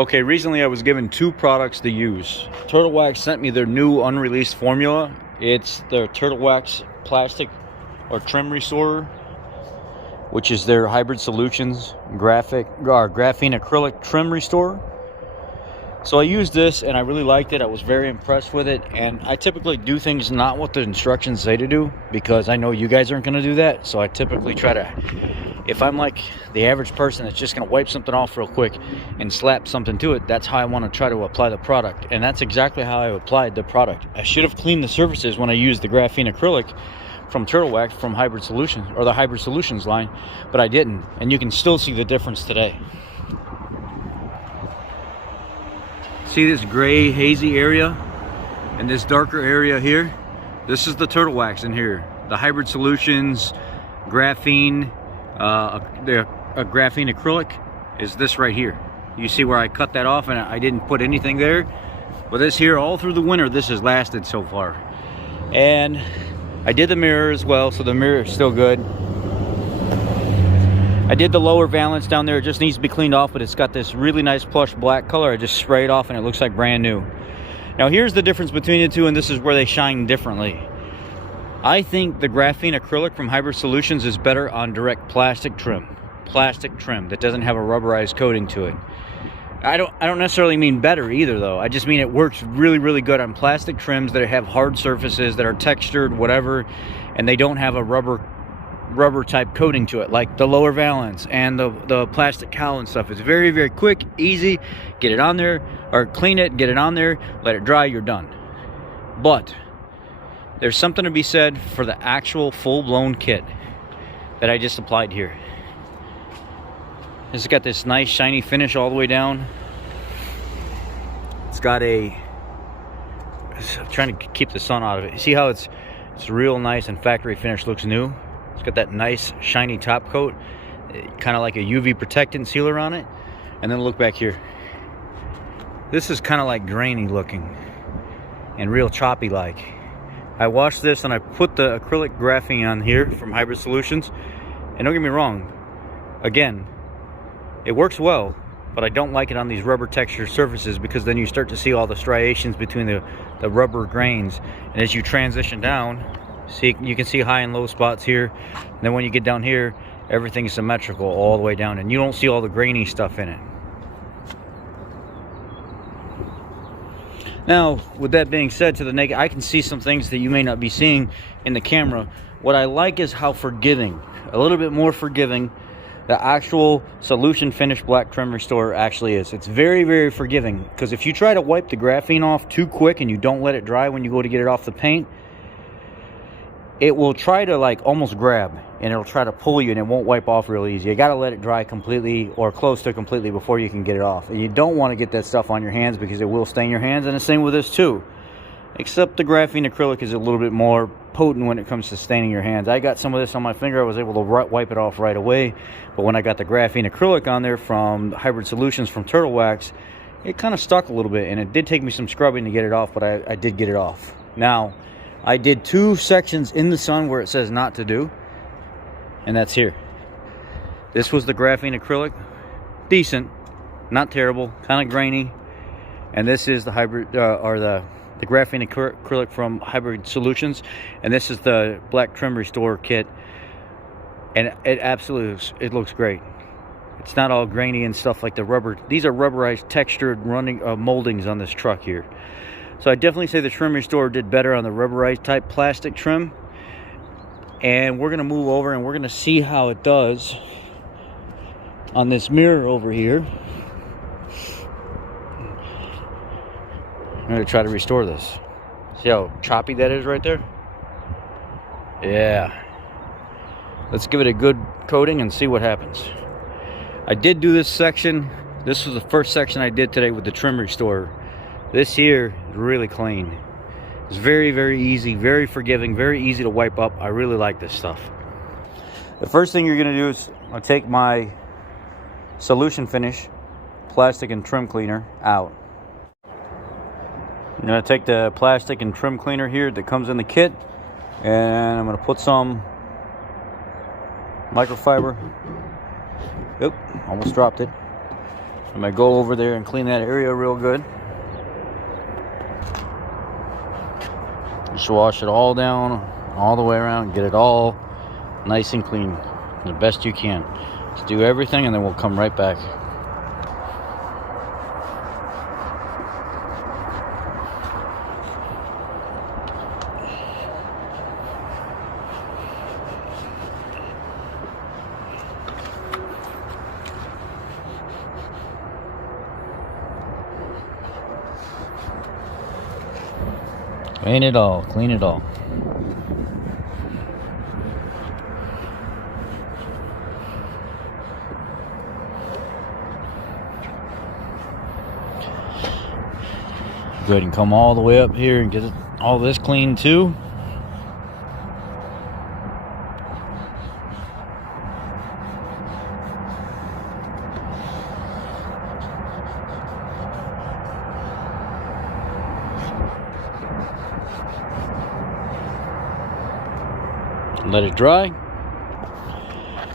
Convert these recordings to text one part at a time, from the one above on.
Okay, recently I was given two products to use. Turtle Wax sent me their new unreleased formula. It's their Turtle Wax plastic or trim restorer, which is their Hybrid Solutions graphene acrylic trim restorer. So I used this and I really liked it. I was very impressed with it, and I typically do things not what the instructions say to do because I know you guys aren't going to do that. So I typically try to, if I'm like the average person that's just going to wipe something off real quick and slap something to it, that's how I want to try to apply the product. And that's exactly how I applied the product. I should have cleaned the surfaces when I used the graphene acrylic from Turtle Wax from Hybrid Solutions, or the Hybrid Solutions line, but I didn't. And you can still see the difference today. See this gray hazy area and this darker area here? This is the Turtle Wax in here. The Hybrid Solutions graphene, the graphene acrylic is this right here. You see where I cut that off and I didn't put anything there? But this here, all through the winter, this has lasted so far. And I did the mirror as well, so the mirror is still good. I did the lower valance down there. It just needs to be cleaned off, but it's got this really nice plush black color. I just spray it off and it looks like brand new. Now here's the difference between the two, and this is where they shine differently. I think the graphene acrylic from Hybrid Solutions is better on direct plastic trim that doesn't have a rubberized coating to it. I don't necessarily mean better either though. I just mean it works really good on plastic trims that have hard surfaces, that are textured, whatever, and they don't have a rubber type coating to it, like the lower valance and the plastic cowl and stuff. It's very quick, easy. Get it on there, or clean it, get it on there, let it dry, you're done. But there's something to be said for the actual full-blown kit that I just applied here. It's got this nice shiny finish all the way down. It's got I'm trying to keep the sun out of it. See how it's real nice and factory finish, looks new. It's got that nice shiny top coat, kind of like a UV protectant sealer on it. And then look back here. This is kind of like grainy looking and real choppy like. I washed this and I put the acrylic graphene on here from Hybrid Solutions. And don't get me wrong, again, it works well, but I don't like it on these rubber texture surfaces because then you start to see all the striations between the rubber grains. And as you transition down, see, you can see high and low spots here. And then when you get down here, everything's symmetrical all the way down, and you don't see all the grainy stuff in it. Now, with that being said, to the naked, I can see some things that you may not be seeing in the camera. What I like is how forgiving, a little bit more forgiving, the actual Solution Finish Black Trim Restorer actually is. It's very forgiving, because if you try to wipe the graphene off too quick and you don't let it dry when you go to get it off the paint, it will try to like almost grab, and it'll try to pull you, and it won't wipe off real easy. You got to let it dry completely or close to completely before you can get it off. And you don't want to get that stuff on your hands because it will stain your hands, and the same with this too. Except the graphene acrylic is a little bit more potent when it comes to staining your hands. I got some of this on my finger. I was able to wipe it off right away. But when I got the graphene acrylic on there from Hybrid Solutions from Turtle Wax, it kind of stuck a little bit, and it did take me some scrubbing to get it off, but I did get it off. Now, I did two sections in the sun where it says not to do, and that's here. This was the graphene acrylic, decent, not terrible, kind of grainy, and this is the hybrid the graphene acrylic from Hybrid Solutions, and this is the black trim restore kit, and it absolutely, it looks great. It's not all grainy and stuff like the rubber. These are rubberized textured running moldings on this truck here. So I definitely say the trim restorer did better on the rubberized type plastic trim. And we're gonna move over and we're gonna see how it does on this mirror over here. I'm gonna try to restore this. See how choppy that is right there? Yeah. Let's give it a good coating and see what happens. I did do this section. This was the first section I did today with the trim restorer. This here is really clean. It's very easy, very forgiving, very easy to wipe up. I really like this stuff. The first thing you're gonna do is I'll take my Solution Finish plastic and trim cleaner out. I'm gonna take the plastic and trim cleaner here that comes in the kit, and I'm gonna put some microfiber. Oop, almost dropped it. I'm gonna go over there and clean that area real good. Just wash it all down, all the way around, get it all nice and clean, the best you can. Just do everything, and then we'll come right back. Clean it all, clean it all. Go ahead and come all the way up here and get all this clean too. Let it dry,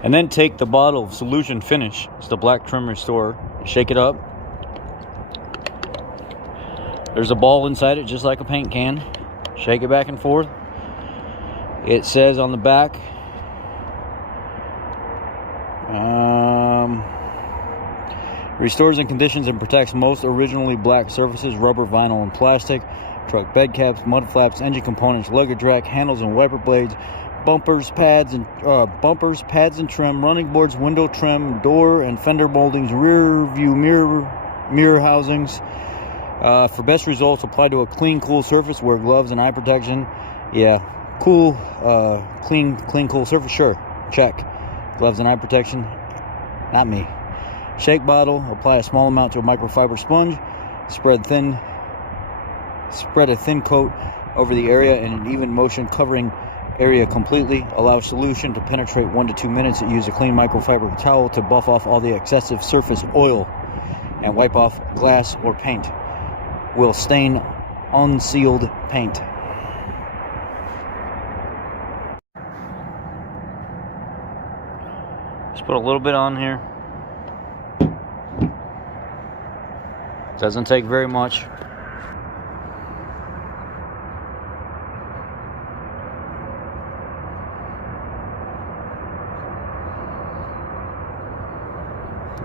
and then take the bottle of Solution Finish. It's the Black Trim Restorer. Shake it up. There's a ball inside it, just like a paint can. Shake it back and forth. It says on the back, restores and conditions and protects most originally black surfaces, rubber, vinyl, and plastic, truck bed caps, mud flaps, engine components, luggage rack, handles and wiper blades, bumpers, pads and trim, running boards, window trim, door and fender moldings, rear view mirror housings. For best results, apply to a clean, cool surface. Wear gloves and eye protection. Yeah, cool, clean, cool surface. Sure, check. Gloves and eye protection. Not me. Shake bottle. Apply a small amount to a microfiber sponge. Spread a thin coat over the area in an even motion, covering area completely. Allow solution to penetrate 1 to 2 minutes. Use a clean microfiber towel to buff off all the excessive surface oil and wipe off glass or paint. Will stain unsealed paint. Just put a little bit on here. Doesn't take very much.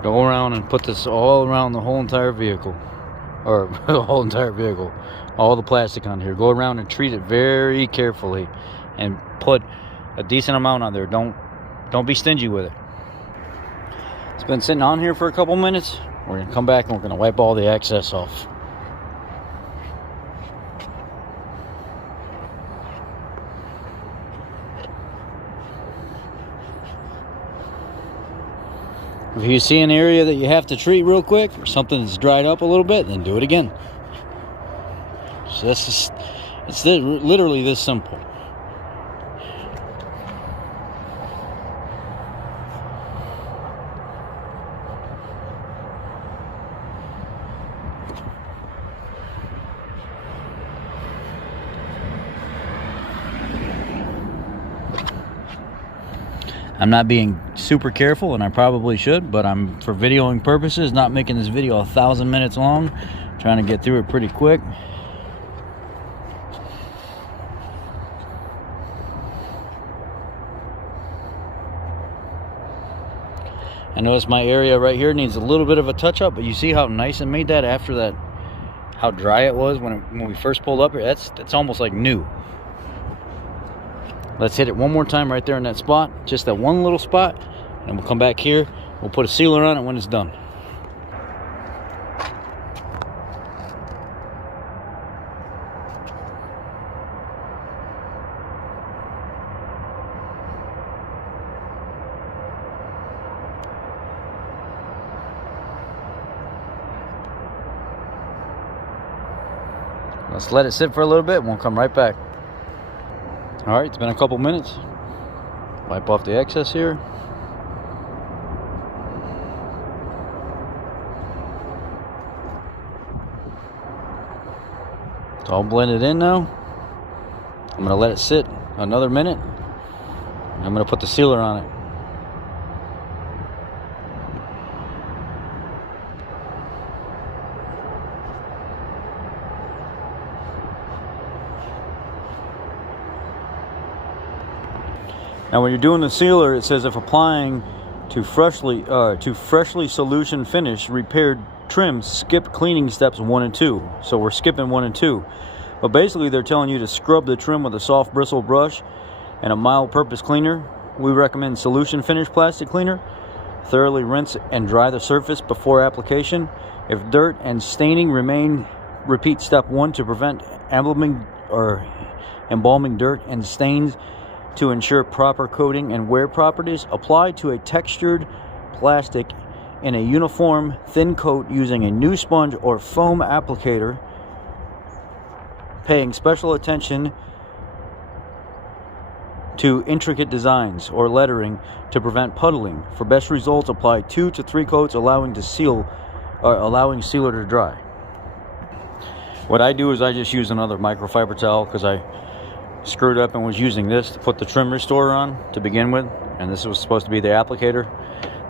Go around and put this all around the whole entire vehicle, or the whole entire vehicle, all the plastic on here. Go around and treat it very carefully, and put a decent amount on there. Don't be stingy with it. It's been sitting on here for a couple minutes. We're gonna come back and we're gonna wipe all the excess off. If you see an area that you have to treat real quick, or something that's dried up a little bit, then do it again. So it's literally this simple. I'm not being super careful, and I probably should, but I'm, for videoing purposes, not making this video 1,000 minutes long. Trying to get through it pretty quick. I notice my area right here needs a little bit of a touch up, but you see how nice it made that after that, how dry it was when we first pulled up here. That's almost like new. Let's hit it one more time right there in that spot, just that one little spot, and we'll come back here. We'll put a sealer on it when it's done. Let's let it sit for a little bit and we'll come right back. All right, it's been a couple minutes. Wipe off the excess here. It's all blended in now. I'm gonna let it sit another minute. I'm gonna put the sealer on it. Now when you're doing the sealer, it says if applying to freshly solution finish repaired trim, skip cleaning steps 1 and 2. So we're skipping 1 and 2. But basically they're telling you to scrub the trim with a soft bristle brush and a mild purpose cleaner. We recommend solution finish plastic cleaner. Thoroughly rinse and dry the surface before application. If dirt and staining remain, repeat step 1 to prevent embalming dirt and stains to ensure proper coating and wear properties. Apply to a textured plastic in a uniform thin coat using a new sponge or foam applicator, paying special attention to intricate designs or lettering to prevent puddling. For best results, apply 2 to 3 coats, allowing sealer to dry. What I do is I just use another microfiber towel because I screwed up and was using this to put the trim restorer on to begin with, and this was supposed to be the applicator.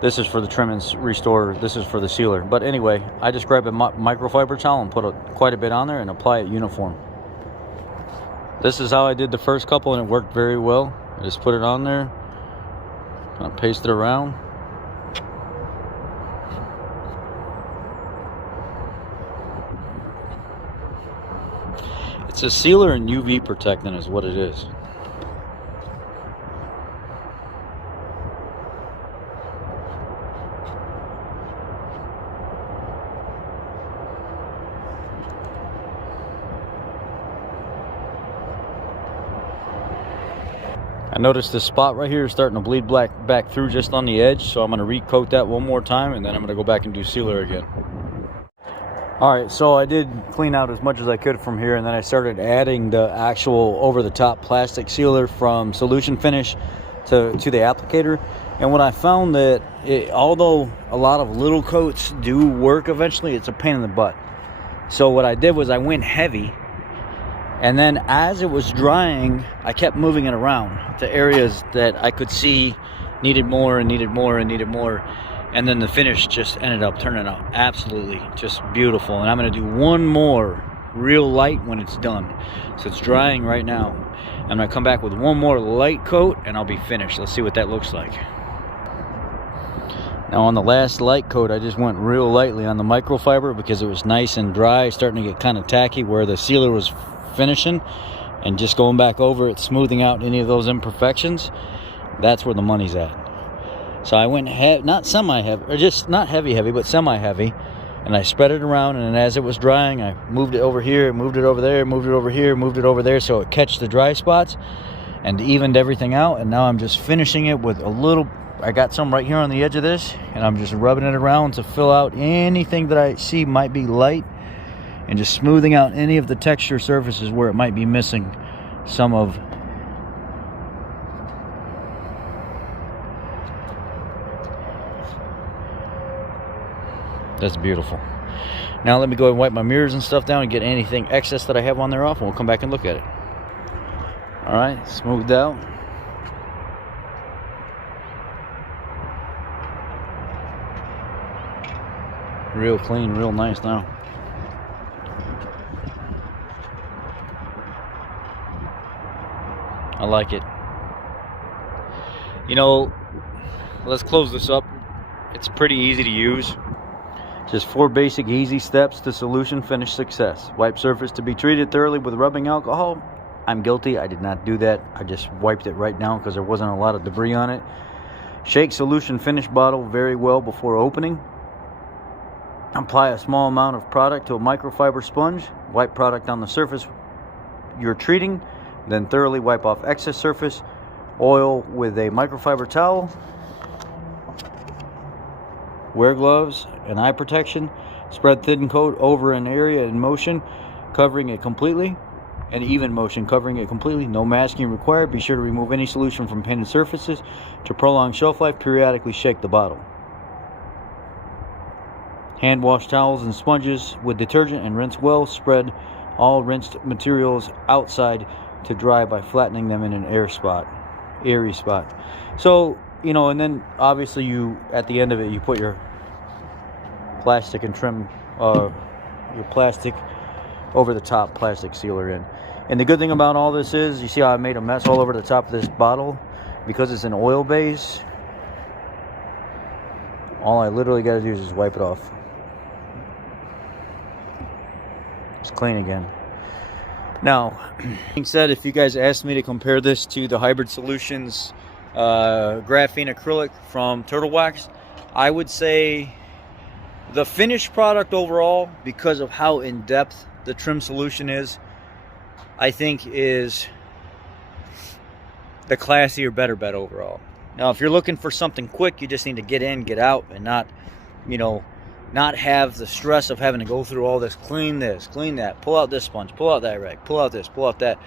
This is for the trim and restorer. This is for the sealer. But anyway, I just grab a microfiber towel and put quite a bit on there and apply it uniform. This is how I did the first couple, and it worked very well. I just put it on there, kind of paste it around. It's a sealer and UV protectant is what it is. I noticed this spot right here is starting to bleed back through just on the edge, so I'm going to recoat that one more time, and then I'm going to go back and do sealer again. Alright, so I did clean out as much as I could from here, and then I started adding the actual over-the-top plastic sealer from Solution Finish to the applicator. And what I found that although a lot of little coats do work eventually, it's a pain in the butt. So what I did was I went heavy, and then as it was drying, I kept moving it around to areas that I could see needed more and needed more and needed more. And then the finish just ended up turning out absolutely just beautiful. And I'm going to do one more real light when it's done. So it's drying right now. I'm going to come back with one more light coat and I'll be finished. Let's see what that looks like. Now on the last light coat, I just went real lightly on the microfiber because it was nice and dry, starting to get kind of tacky where the sealer was finishing, and just going back over it, smoothing out any of those imperfections. That's where the money's at. So I went not semi-heavy, or just not heavy, but semi-heavy, and I spread it around, and as it was drying, I moved it over here, moved it over there, moved it over here, moved it over there, so it catched the dry spots and evened everything out. And now I'm just finishing it with a little, I got some right here on the edge of this, and I'm just rubbing it around to fill out anything that I see might be light, and just smoothing out any of the texture surfaces where it might be missing some of. That's beautiful. Now let me go ahead and wipe my mirrors and stuff down and get anything excess that I have on there off, and we'll come back and look at it. All right, smoothed out. Real clean, real nice now. I like it. You know, let's close this up. It's pretty easy to use. Just 4 basic easy steps to solution finish success. Wipe surface to be treated thoroughly with rubbing alcohol. I'm guilty. I did not do that. I just wiped it right down because there wasn't a lot of debris on it. Shake solution finish bottle very well before opening. Apply a small amount of product to a microfiber sponge. Wipe product on the surface you're treating. Then thoroughly wipe off excess surface. Oil with a microfiber towel. Wear gloves and eye protection. Spread thin coat over an area in motion, covering it completely. And even motion, covering it completely. No masking required. Be sure to remove any solution from painted surfaces. To prolong shelf life, periodically shake the bottle. Hand wash towels and sponges with detergent and rinse well. Spread all rinsed materials outside to dry by flattening them in an airy spot. So, you know, and then obviously you, at the end of it, you put your plastic and trim, your plastic over the top plastic sealer in. And the good thing about all this is, you see how I made a mess all over the top of this bottle? because it's an oil base, all I literally got to do is just wipe it off. It's clean again. Now, being said, if you guys asked me to compare this to the Hybrid Solutions graphene acrylic from Turtle Wax, I would say the finished product overall, because of how in-depth the trim solution is, I think is the classier, better bet overall. Now, if you're looking for something quick, you just need to get in, get out, and not, you know, not have the stress of having to go through all this, clean that, pull out this sponge, pull out that rag, pull out this, pull out that.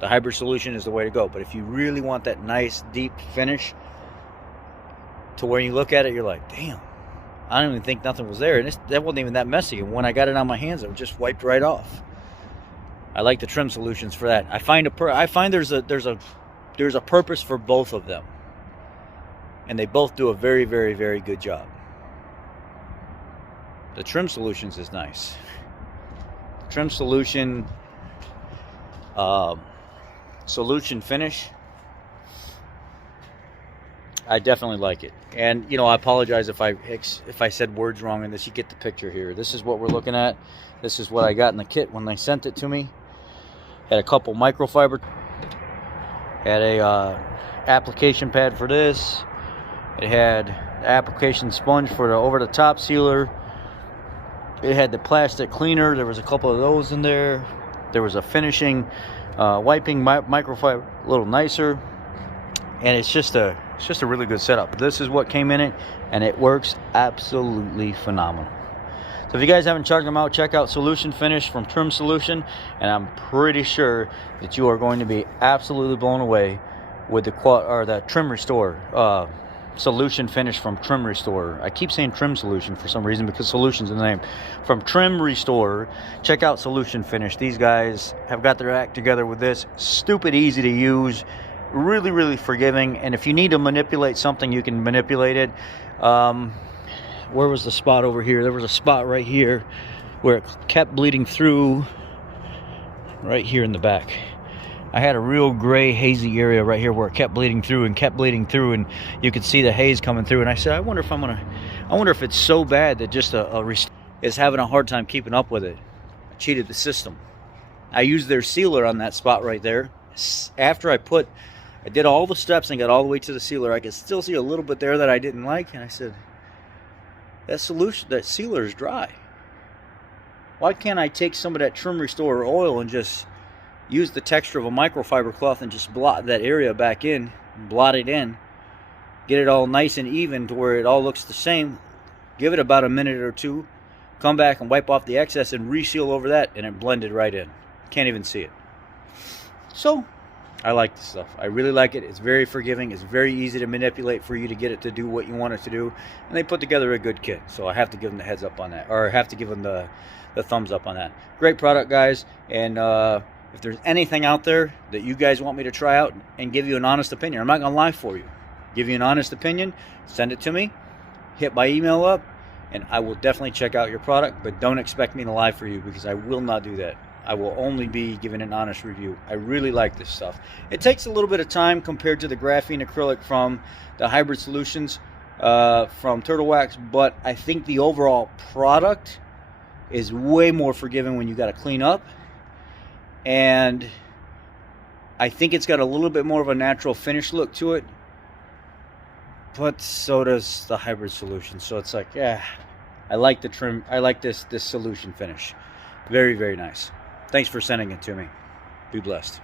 The Hybrid Solution is the way to go. But if you really want that nice, deep finish to where you look at it, you're like, damn, I don't even think nothing was there. And that wasn't even that messy. And when I got it on my hands, it was just wiped right off. I like the trim solutions for that. I find there's a purpose for both of them, and they both do a very, very, very good job. The trim solutions is nice. Trim solution, solution finish, I definitely like it. And you know, I apologize if I said words wrong in this. You get the picture here. This is what we're looking at. This is what I got in the kit when they sent it to me. Had a couple microfiber. Had a application pad for this. It had the application sponge for the over-the-top sealer. It had the plastic cleaner. There was a couple of those in there. There was a finishing wiping microfiber, a little nicer. And it's just a really good setup. This is what came in it, and it works absolutely phenomenal. So if you guys haven't checked them out, check out Solution Finish from Trim Solution, and I'm pretty sure that you are going to be absolutely blown away with the Trim Restore Solution Finish from Trim Restore. I keep saying Trim Solution for some reason because Solution's in the name. From Trim Restore, check out Solution Finish. These guys have got their act together with this. Stupid easy to use. Really, really forgiving. And if you need to manipulate something, you can manipulate it. Where was the spot over here? There was a spot right here where it kept bleeding through, right here in the back. I had a real gray, hazy area right here where it kept bleeding through, and you could see the haze coming through. And I said, I wonder if it's so bad that just is having a hard time keeping up with it. I cheated the system. I used their sealer on that spot right there. After I did all the steps and got all the way to the sealer, I could still see a little bit there that I didn't like, and I said, that sealer is dry. Why can't I take some of that Trim Restore oil and just use the texture of a microfiber cloth and just blot that area back in, blot it in, get it all nice and even to where it all looks the same, give it about a minute or two, come back and wipe off the excess and reseal over that, and it blended right in. Can't even see it. So I like this stuff. I really like it. It's very forgiving. It's very easy to manipulate for you to get it to do what you want it to do. And they put together a good kit. So I have to give them the heads up on that. Or I have to give them the thumbs up on that. Great product, guys. And if there's anything out there that you guys want me to try out and give you an honest opinion, I'm not going to lie for you. Give you an honest opinion. Send it to me. Hit my email up. And I will definitely check out your product. But don't expect me to lie for you, because I will not do that. I will only be giving an honest review. I really like this stuff. It takes a little bit of time compared to the graphene acrylic from the Hybrid Solutions from Turtle Wax, but I think the overall product is way more forgiving when you got to clean up. And I think it's got a little bit more of a natural finish look to it, but so does the Hybrid Solution. So it's like, yeah, I like the trim. I like this solution finish. Very, very nice. Thanks for sending it to me. Be blessed.